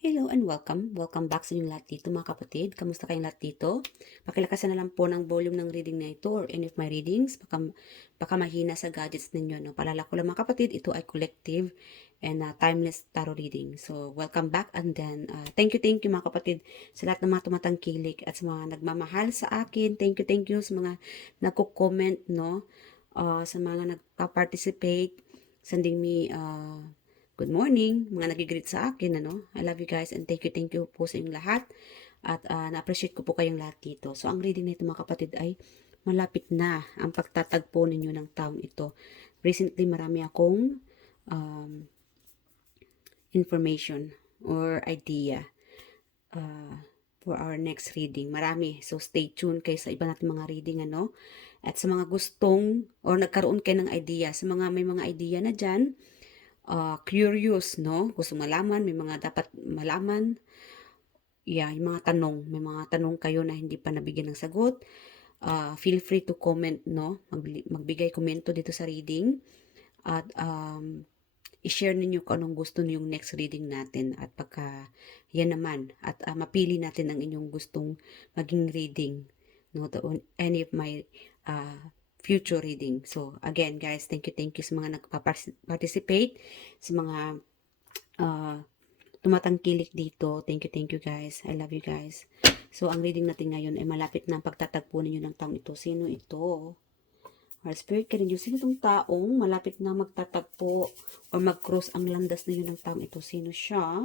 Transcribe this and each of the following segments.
Hello and welcome. Welcome back sa inyong lahat dito mga kapatid. Kamusta kayong lahat dito? Pakilakasan na lang po ng volume ng reading na ito or any of my readings. Baka mahina sa gadgets ninyo. No? Palala ko lang mga kapatid, ito ay collective and timeless tarot reading. So, welcome back and then thank you mga kapatid sa lahat ng mga tumatangkilik at sa mga nagmamahal sa akin. Thank you sa mga nagko-comment, no? Sa mga nagpa-participate, sending me good morning, mga nagigreet sa akin, ano? I love you guys and thank you po sa inyong lahat. At na-appreciate ko po kayong lahat dito. So, ang reading nito mga kapatid ay malapit na ang pagtatagpo ninyo ng taong ito. Recently, marami akong information or idea for our next reading. Marami. So, stay tuned kayo sa iba natin mga reading, ano? At sa mga gustong or nagkaroon kayo ng idea, sa mga may mga idea na dyan, curious, no? Gusto malaman, may mga dapat malaman. Yeah, yung mga tanong. May mga tanong kayo na hindi pa nabigyan ng sagot. Feel free to comment, no? Magbigay komento dito sa reading. At i-share ninyo kung anong gusto niyo yung next reading natin. At pagka yan naman. At mapili natin ang inyong gustong maging reading. No? Any of my future reading. So, again, guys, thank you sa mga nagpa-participate, sa mga tumatangkilik dito. Thank you, guys. I love you, guys. So, ang reading natin ngayon ay malapit na ang pagtatagpo ninyo ng taong ito. Sino ito? Our spirit ka rin yun. Sino itong taong malapit na magtatagpo o mag-cross ang landas ninyo ng taong ito? Sino siya?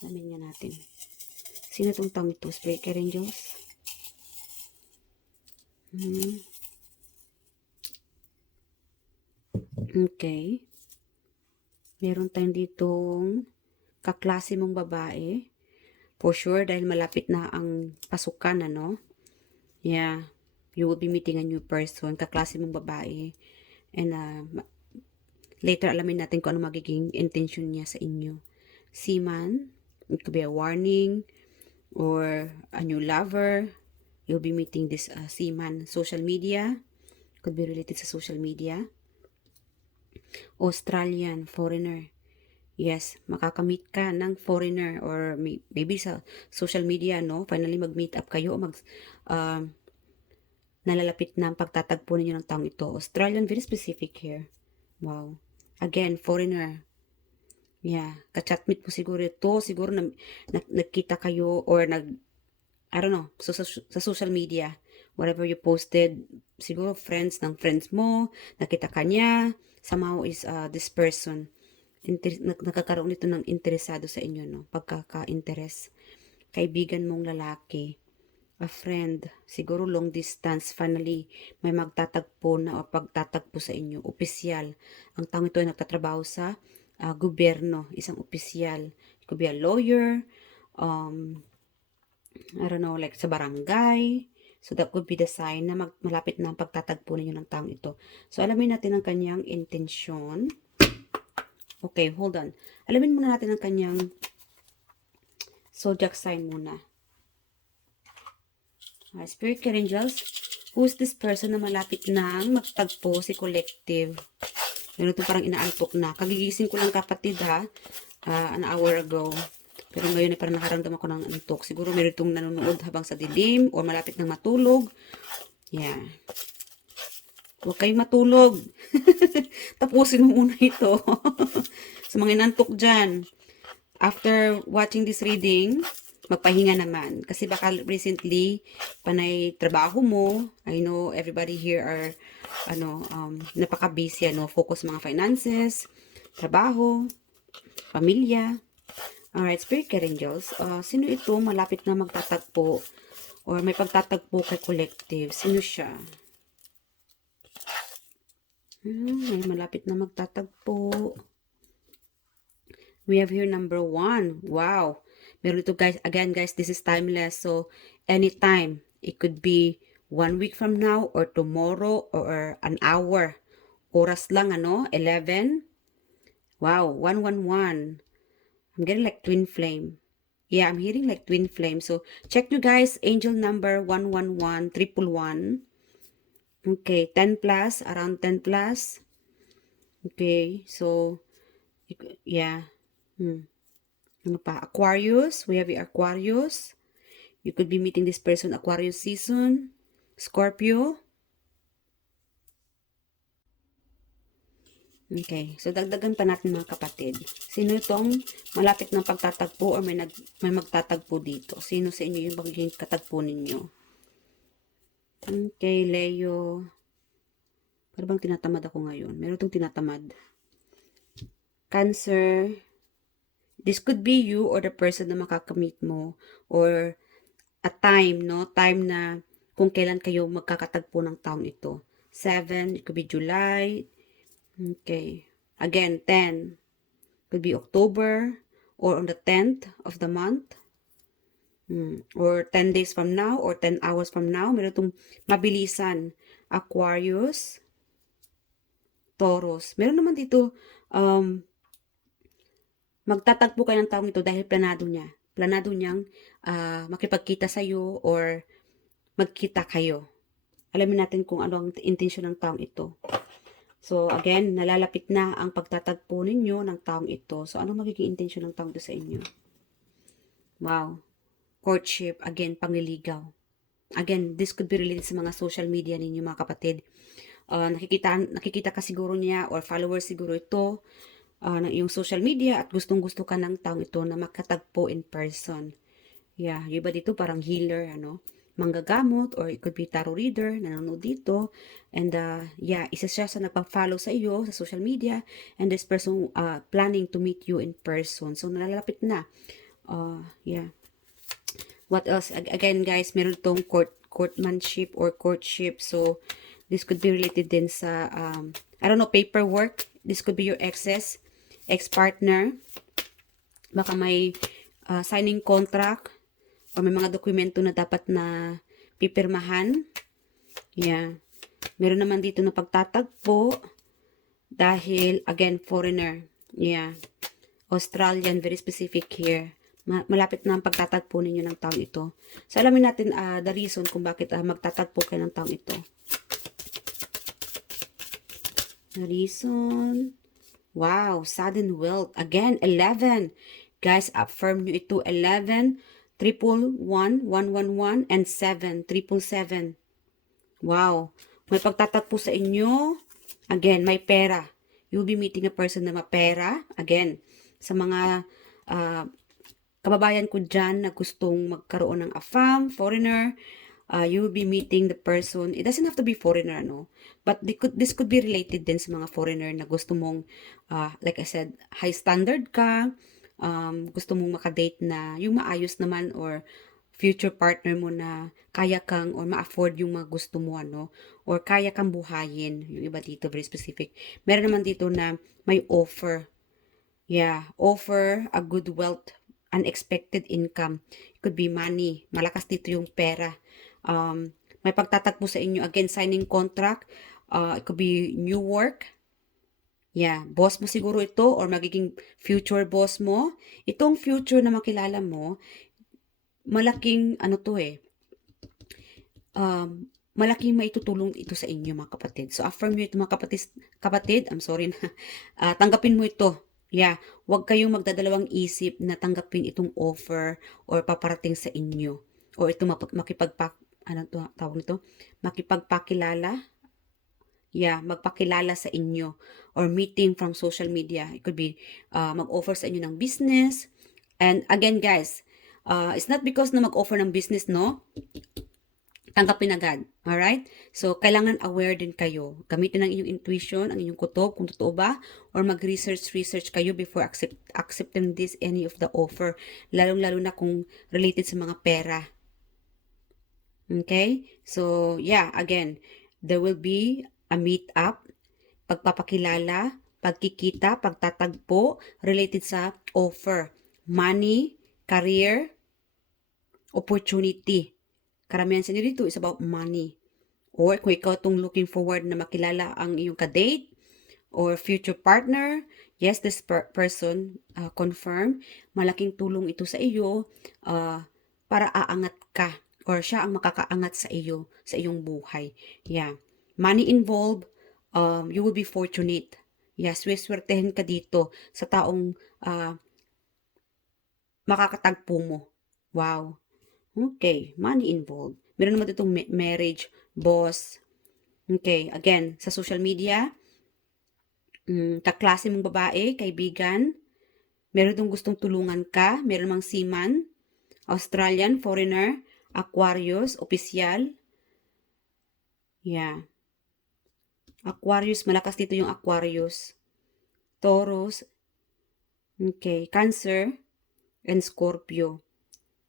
Alamin nga natin. Sino itong taong ito? Spirit ka rin, Diyos? Okay. Meron tayong ditong kaklase mong babae. For sure, dahil malapit na ang pasukan, ano? Yeah. You will be meeting a new person. Kaklase mong babae. And later, alamin natin kung ano magiging intention niya sa inyo. Seaman. It could be a warning or a new lover. You'll be meeting this seaman. Social media. Could be related sa social media. Australian, foreigner. Yes, makakamit ka ng foreigner or maybe sa social media, no? Finally, mag-meet up kayo o nalalapit na ang pagtatagpo ninyo ng taong ito. Australian, very specific here. Wow. Again, foreigner. Yeah, ka-chatmate po siguro ito. Siguro nagkita kayo or I don't know, so, sa social media. Whatever you posted, siguro friends ng friends mo, nakita ka niya, somehow is this person. Nakakaroon nito ng interesado sa inyo, no? Pagkaka-interest. Kaibigan mong lalaki, a friend, siguro long distance, finally, may magtatagpo na o pagtatagpo sa inyo, opisyal. Ang taong ito ay nagtatrabaho sa gobyerno, isang opisyal. It could be a lawyer, I don't know, like sa barangay. So, that could be the sign na malapit na ang pagtatagpo ninyo ng taong ito. So, alamin natin ang kanyang intensyon. Okay, hold on. Alamin muna natin ang kanyang zodiac sign muna. Spirit Angels, who's this person na malapit na magtagpo si collective? Meron ito parang inaantok na. Kagigising ko lang kapatid ha, an hour ago. Pero ngayon ay parang nakaramdam ako ng antok. Siguro meron itong nanonood habang sa dilim o malapit ng matulog. Yeah. Huwag kayong matulog. Tapusin mo muna ito. Sa mga inantok dyan. After watching this reading, magpahinga naman. Kasi baka recently, panay trabaho mo. I know everybody here are, napaka-busy, focus mga finances, trabaho, pamilya. Alright, Spirit Angels, sino ito malapit na magtatagpo or may pagtatagpo kay collective? Sino siya? May malapit na magtatagpo. We have here number 1. Wow. Meron ito guys, again guys, this is timeless. So, anytime. It could be 1 week from now or tomorrow or an hour. Oras lang, 11. Wow, 111. I'm getting like twin flame. Yeah, I'm hearing like twin flame. So, check nyo guys, angel number 111, 111. Okay, 10 plus, around 10 plus. Okay, so, yeah. Ano pa? Aquarius. We have the Aquarius. You could be meeting this person Aquarius season. Scorpio. Okay. So, dagdagan pa natin mga kapatid. Sino itong malapit ng pagtatagpo or may magtatagpo dito? Sino sa inyo yung magiging katagpo ninyo? Okay, Leo. Pero bang tinatamad ako ngayon? Meron itong tinatamad. Cancer. This could be you or the person na makakamit mo or a time, no? Time na kung kailan kayo magkakatagpo ng taong ito. 7, it could be July. Okay. Again, 10. Could be October or on the 10th of the month. Or 10 days from now or 10 hours from now. Meron itong mabilisan. Aquarius. Taurus. Meron naman dito, magtatagpo kayo ng taong ito dahil planado niya. Planado niyang makipagkita sa iyo or magkita kayo. Alamin natin kung ano ang intensyon ng taong ito. So, again, nalalapit na ang pagtatagpo ninyo ng taong ito. So, ano magiging intensyon ng taong ito sa inyo? Wow. Courtship, again, pangliligaw. Again, this could be related sa mga social media ninyo, mga kapatid. Nakikita ka siguro niya or followers siguro ito ng iyong social media at gustong-gusto ka ng taong ito na makatagpo in person. Yeah, yung iba dito parang healer, manggagamot, or it could be tarot reader, nanonood dito. And yeah, isa siya sa nagpa-follow sa iyo sa social media, and this person planning to meet you in person. So, nalalapit na. Yeah. What else? Again, guys, meron tong courtmanship or courtship. So, this could be related din sa, I don't know, paperwork. This could be your ex-partner. Baka may signing contract o may mga dokumento na dapat na pipirmahan. Yeah. Meron naman dito na pagtatagpo dahil, again, foreigner. Yeah. Australian, very specific here. Malapit na ang pagtatagpo ninyo ng taong ito. So, alamin natin the reason kung bakit magtatagpo kayo ng taong ito. The reason. Wow, sudden wealth. Again, 11. Guys, affirm nyo ito. 11, 111, 111, and 7, 777. Wow. May pagtatagpo sa inyo. Again, may pera. You'll be meeting a person na mapera. Again, sa mga kababayan ko dyan na gustong magkaroon ng AFAM, foreigner, you will be meeting the person. It doesn't have to be foreigner, no? But this could be related din sa mga foreigner na gusto mong, like I said, high standard ka, gusto mong makadate na yung maayos naman or future partner mo na kaya kang or ma-afford yung mga gusto mo, or kaya kang buhayin. Yung iba dito, very specific. Meron naman dito na may offer. Yeah, offer a good wealth, unexpected income. It could be money. Malakas dito yung pera. May pagtatagpo sa inyo. Again, signing contract. It could be new work. Yeah, boss mo siguro ito or magiging future boss mo. Itong future na makilala mo, malaking malaking maitutulong ito sa inyo, mga kapatid. So, affirm nyo ito, mga kapatid, I'm sorry na, tanggapin mo ito. Yeah, huwag kayong magdadalawang isip na tanggapin itong offer or paparating sa inyo. Or ito makipagpakilala. Yeah, magpakilala sa inyo or meeting from social media. It could be mag-offer sa inyo ng business. And again, guys, it's not because na mag-offer ng business, no? Tanggapin agad. Alright? So, kailangan aware din kayo. Gamitin ang inyong intuition, ang inyong kutob, kung totoo ba, or mag-research kayo before accepting any of the offer. Lalong-lalo na kung related sa mga pera. Okay? So, yeah, again, there will be a meet-up, pagpapakilala, pagkikita, pagtatagpo, related sa offer, money, career, opportunity. Karamihan sa inyo dito is about money. Or kung ikaw itong looking forward na makilala ang iyong kadate or future partner, yes, this person confirm, malaking tulong ito sa iyo para aangat ka or siya ang makakaangat sa iyo, sa iyong buhay. Yeah. Money involved, you will be fortunate. Yes, swertehin ka dito sa taong makakatagpo mo. Wow. Okay, money involved. Meron naman ditong marriage, boss. Okay, again, sa social media, kaklase mong babae, kaibigan, meron ditong gustong tulungan ka, meron mang seaman, Australian, foreigner, Aquarius, opisyal. Yeah. Aquarius, malakas dito yung Aquarius. Taurus, okay, Cancer, and Scorpio.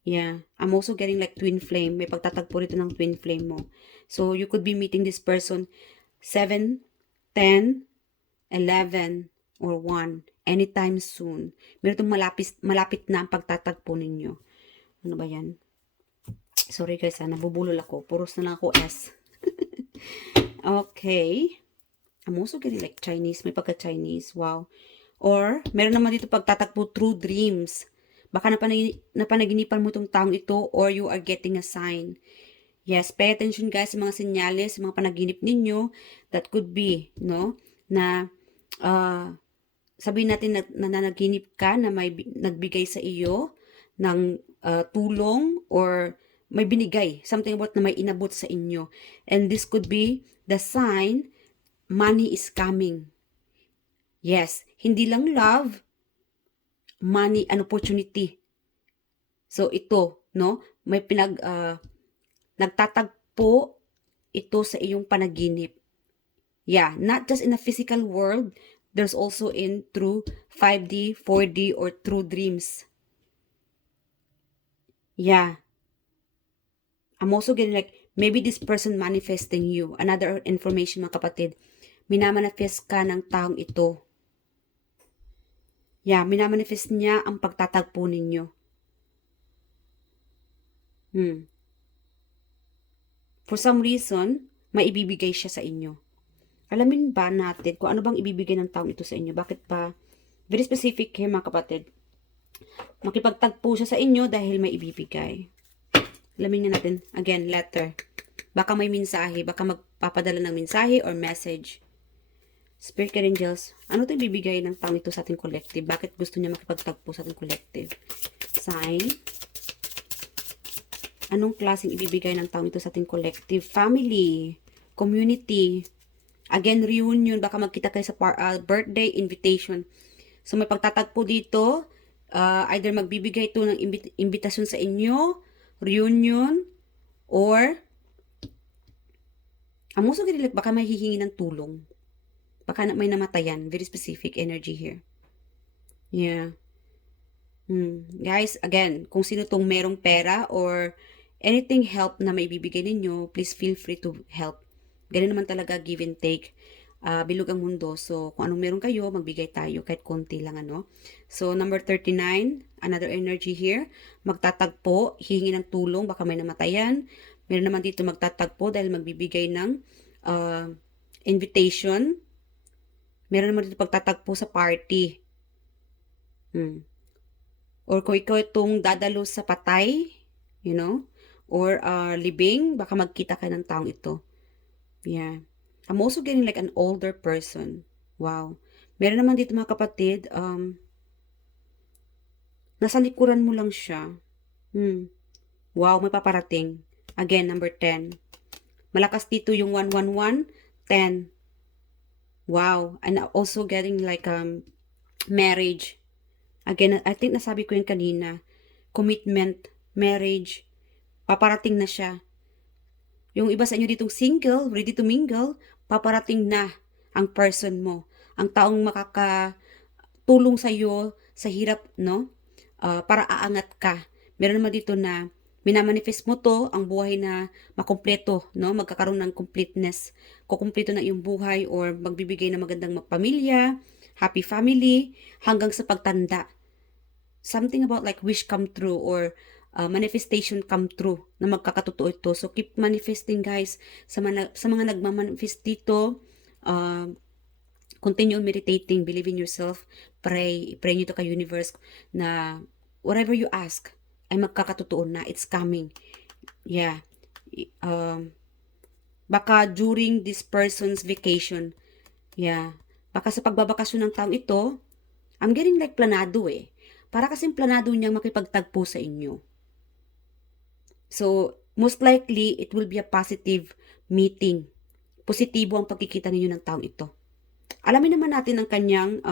Yeah. I'm also getting like twin flame. May pagtatagpo rito ng twin flame mo. So, you could be meeting this person 7, 10, 11, or 1 anytime soon. Meron itong malapit na ang pagtatagpo ninyo. Ano ba yan? Sorry guys, nabubulol ako. Puros na lang ako S. Okay. I'm also getting like Chinese. May pagka-Chinese. Wow. Or, meron naman dito pagtatagpo through dreams. Baka napanaginipan mo itong taong ito or you are getting a sign. Yes, pay attention guys sa mga senyales, sa mga panaginip ninyo. That could be, no? Na, sabihin natin na nananaginip ka na may nagbigay sa iyo ng tulong or may binigay. Something about na may inabot sa inyo. And this could be the sign money is coming. Yes, hindi lang love, money and opportunity. So ito, no? May nagtatagpo ito sa iyong panaginip. Yeah, not just in a physical world, there's also in through 5D, 4D, or through dreams. Yeah. I'm also getting like, maybe this person manifesting you. Another information mga kapatid, minamanifest ka ng taong ito. Yeah, minamanifest niya ang pagtatagpo ninyo. For some reason, may ibibigay siya sa inyo. Alamin ba natin kung ano bang ibibigay ng taong ito sa inyo? Bakit ba? Very specific here mga kapatid. Makipagtagpo siya sa inyo dahil may ibibigay. Alamin nga natin. Again, letter. Baka may mensahe. Baka magpapadala ng mensahe or message. Spirit guide angels, ano ito ibibigay ng taong ito sa ating collective? Bakit gusto niya makipagtagpo sa ating collective? Sign. Anong klaseng ibibigay ng taong ito sa ating collective? Family. Community. Again, reunion. Baka magkita kayo sa birthday invitation. So, may pagtatagpo dito. Either magbibigay ito ng invitation sa inyo, reunion, or I'm also getting like baka may hihingi ng tulong. Baka may namatayan. Very specific energy here. Yeah. Guys, again, kung sino tong merong pera or anything help na may bibigay ninyo, please feel free to help. Ganun naman talaga, give and take. Bilog ang mundo. So, kung anong meron kayo, magbigay tayo kahit konti lang, ano. So, number 39, another energy here. Magtatagpo, hihingi ng tulong, baka may namatayan. Meron naman dito magtatagpo dahil magbibigay ng invitation. Meron naman dito pagtatagpo sa party. Or kung ikaw itong dadalo sa patay, you know, or libing, baka magkita ka ng taong ito. Yeah. I'm also getting like an older person. Wow. Meron naman dito mga kapatid, nasa likuran mo lang siya. Wow, may paparating. Again, number 10. Malakas dito yung 111, 10. Wow. And also getting like marriage. Again, I think nasabi ko yun kanina. Commitment, marriage, paparating na siya. Yung iba sa inyo ditong single, ready to mingle, paparating na ang person mo. Ang taong makakatulong sa iyo sa hirap, no? Para aangat ka. Meron naman dito na minamanifest mo to, ang buhay na makumpleto, no? Magkakaroon ng completeness. Kukumpleto na iyong buhay or magbibigay ng magandang pamilya, happy family, hanggang sa pagtanda. Something about like wish come true or manifestation come true na magkakatotoo ito. So, keep manifesting guys. Sa mga nagmamanifest dito, continue meditating, believe in yourself, pray nyo to kay universe na whatever you ask ay magkakatotoo na. It's coming. Yeah. Baka during this person's vacation, yeah, baka sa pagbabakasyon ng taong ito, I'm getting like planado eh. para kasing planado niyang makipagtagpo sa inyo. So, most likely, it will be a positive meeting. Positibo ang pagkikita ninyo ng taong ito. Alamin naman natin ang kanyang,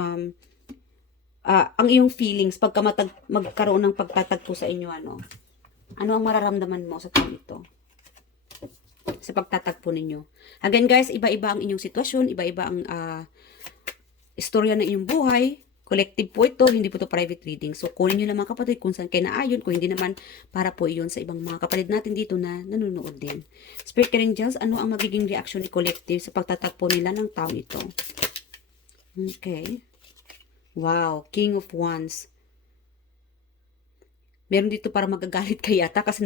ang iyong feelings pagka magkaroon ng pagtatagpo sa inyo, ano ang mararamdaman mo sa taong ito? Sa pagtatagpo ninyo. Again guys, iba-iba ang inyong sitwasyon, iba-iba ang istorya ng inyong buhay. Collective po ito, hindi po ito private reading. So, kunin nyo naman kapatid kung saan kayo naayon. Kung hindi naman, para po iyon sa ibang mga kapatid natin dito na nanonood din. Spirit Angels, ano ang magiging reaction ni Collective sa pagtatagpo nila ng taong ito? Okay. Wow, King of Wands. Meron dito para magagalit ka yata kasi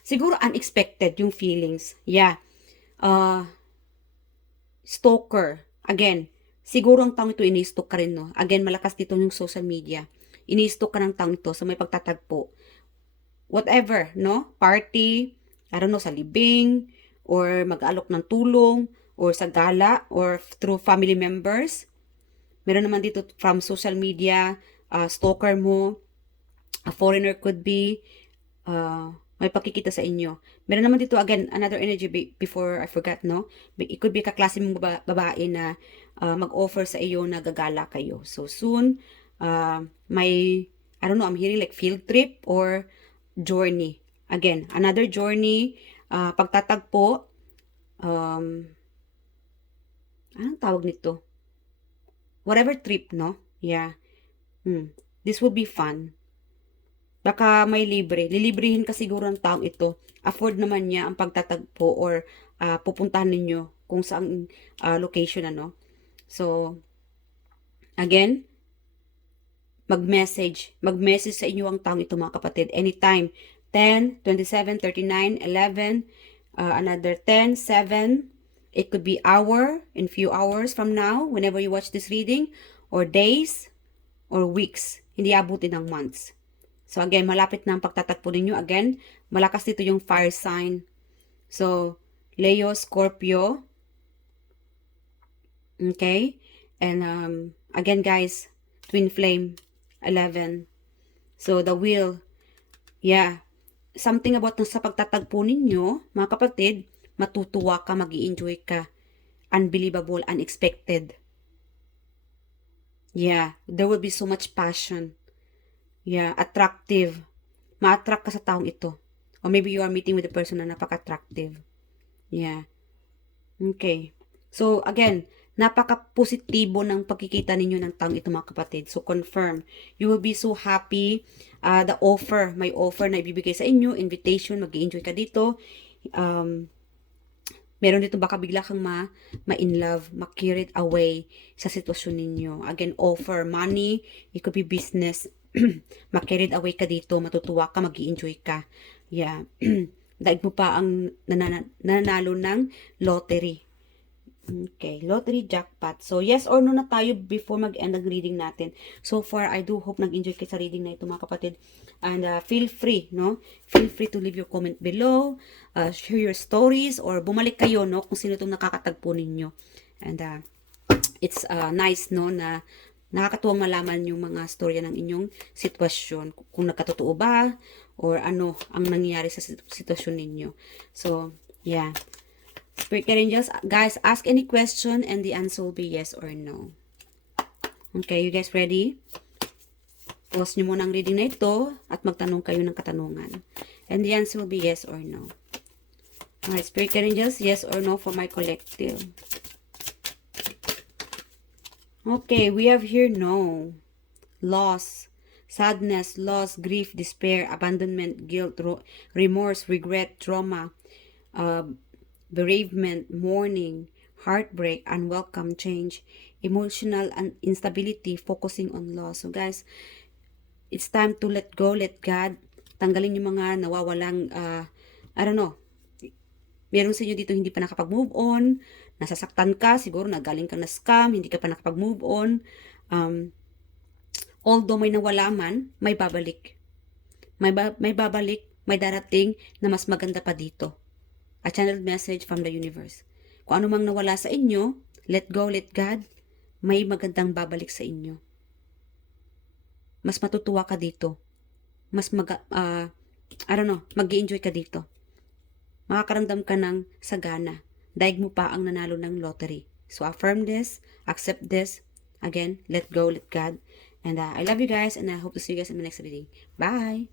siguro unexpected yung feelings. Yeah. Stalker. Again, siguro ang taong ito ini-stalk ka rin, no? Again, malakas dito yung social media. Ini-stalk ka ng taong ito sa may pagtatagpo. Whatever, no? Party, I don't know, sa libing, or mag-alok ng tulong, or sa gala, or through family members. Meron naman dito from social media, stalker mo, a foreigner could be, may pakikita sa inyo. Meron naman dito, again, another energy before I forgot, no? It could be kaklase mong babae na mag-offer sa iyo na gagala kayo. So, soon, may, I don't know, I'm hearing like field trip or journey. Again, another journey, pagtatagpo, anong tawag nito? Whatever trip, no? Yeah. This will be fun. Baka may libre. Lilibrihin ka siguro ng taong ito. Afford naman niya ang pagtatagpo or pupuntahan ninyo kung saang location, ano. So, again, mag-message sa inyo ang taong ito mga kapatid. Anytime. 10, 27, 39, 11, another 10, 7. It could be hour, in few hours from now, whenever you watch this reading, or days, or weeks. Hindi abutin ng months. So, again, malapit na ang pagtatagpo ninyo. Again, malakas dito yung fire sign. So, Leo, Scorpio. Okay? And, again, guys, twin flame, 11. So, the wheel. Yeah. Something about sa pagtatagpo ninyo, mga kapatid, matutuwa ka, mag-i-enjoy ka. Unbelievable, unexpected. Yeah. There will be so much passion. Yeah, attractive. Ma-attract ka sa taong ito. Or maybe you are meeting with a person na napaka-attractive. Yeah. Okay. So, again, napaka-positibo ng pagkikita ninyo ng taong ito mga kapatid. So, confirm. You will be so happy. The offer, may offer na ibibigay sa inyo, invitation, mag-i-enjoy ka dito. Meron dito baka bigla kang ma-in love, ma-carried away sa sitwasyon ninyo. Again, offer, money, it could be business, ma-carried away ka dito, matutuwa ka, mag-i-enjoy ka. Yeah. Daig mo pa ang nananalo ng lottery. Okay, lottery jackpot. So, yes or no na tayo before mag-end ang reading natin. So far, I do hope nag-enjoy kayo sa reading na ito mga kapatid. And feel free, no? Feel free to leave your comment below, share your stories, or bumalik kayo, no? Kung sino itong nakakatagpo ninyo. And it's nice, no, na nakakatuwang malaman yung mga storya ng inyong sitwasyon. Kung nagkatotoo ba, or ano ang nangyayari sa sitwasyon ninyo. So, yeah. Spirit Angels, guys, ask any question and the answer will be yes or no. Okay, you guys ready? Pause nyo muna ang reading na ito at magtanong kayo ng katanungan. And the answer will be yes or no. Alright, Spirit Angels, yes or no for my collective. Okay, we have here no. Loss, sadness, loss, grief, despair, abandonment, guilt, remorse, regret, trauma, bereavement, mourning, heartbreak, unwelcome change, emotional instability, focusing on loss. So guys, it's time to let go, let God. Tanggalin yung mga nawawalang, I don't know, meron sa inyo dito hindi pa nakapag-move on, nasasaktan ka, siguro nagaling ka na scam, hindi ka pa nakapag-move on. Although may nawala man, may babalik. May babalik, may darating na mas maganda pa dito. A channeled message from the universe. Kung ano mang nawala sa inyo, let go, let God, may magandang babalik sa inyo. mas matutuwa ka dito. Mas I don't know, mag-enjoy ka dito. Makakaramdam ka ng sagana. Daig mo pa ang nanalo ng lottery. So affirm this, accept this. Again, let go, let God. And I love you guys, and I hope to see you guys in the next reading. Bye!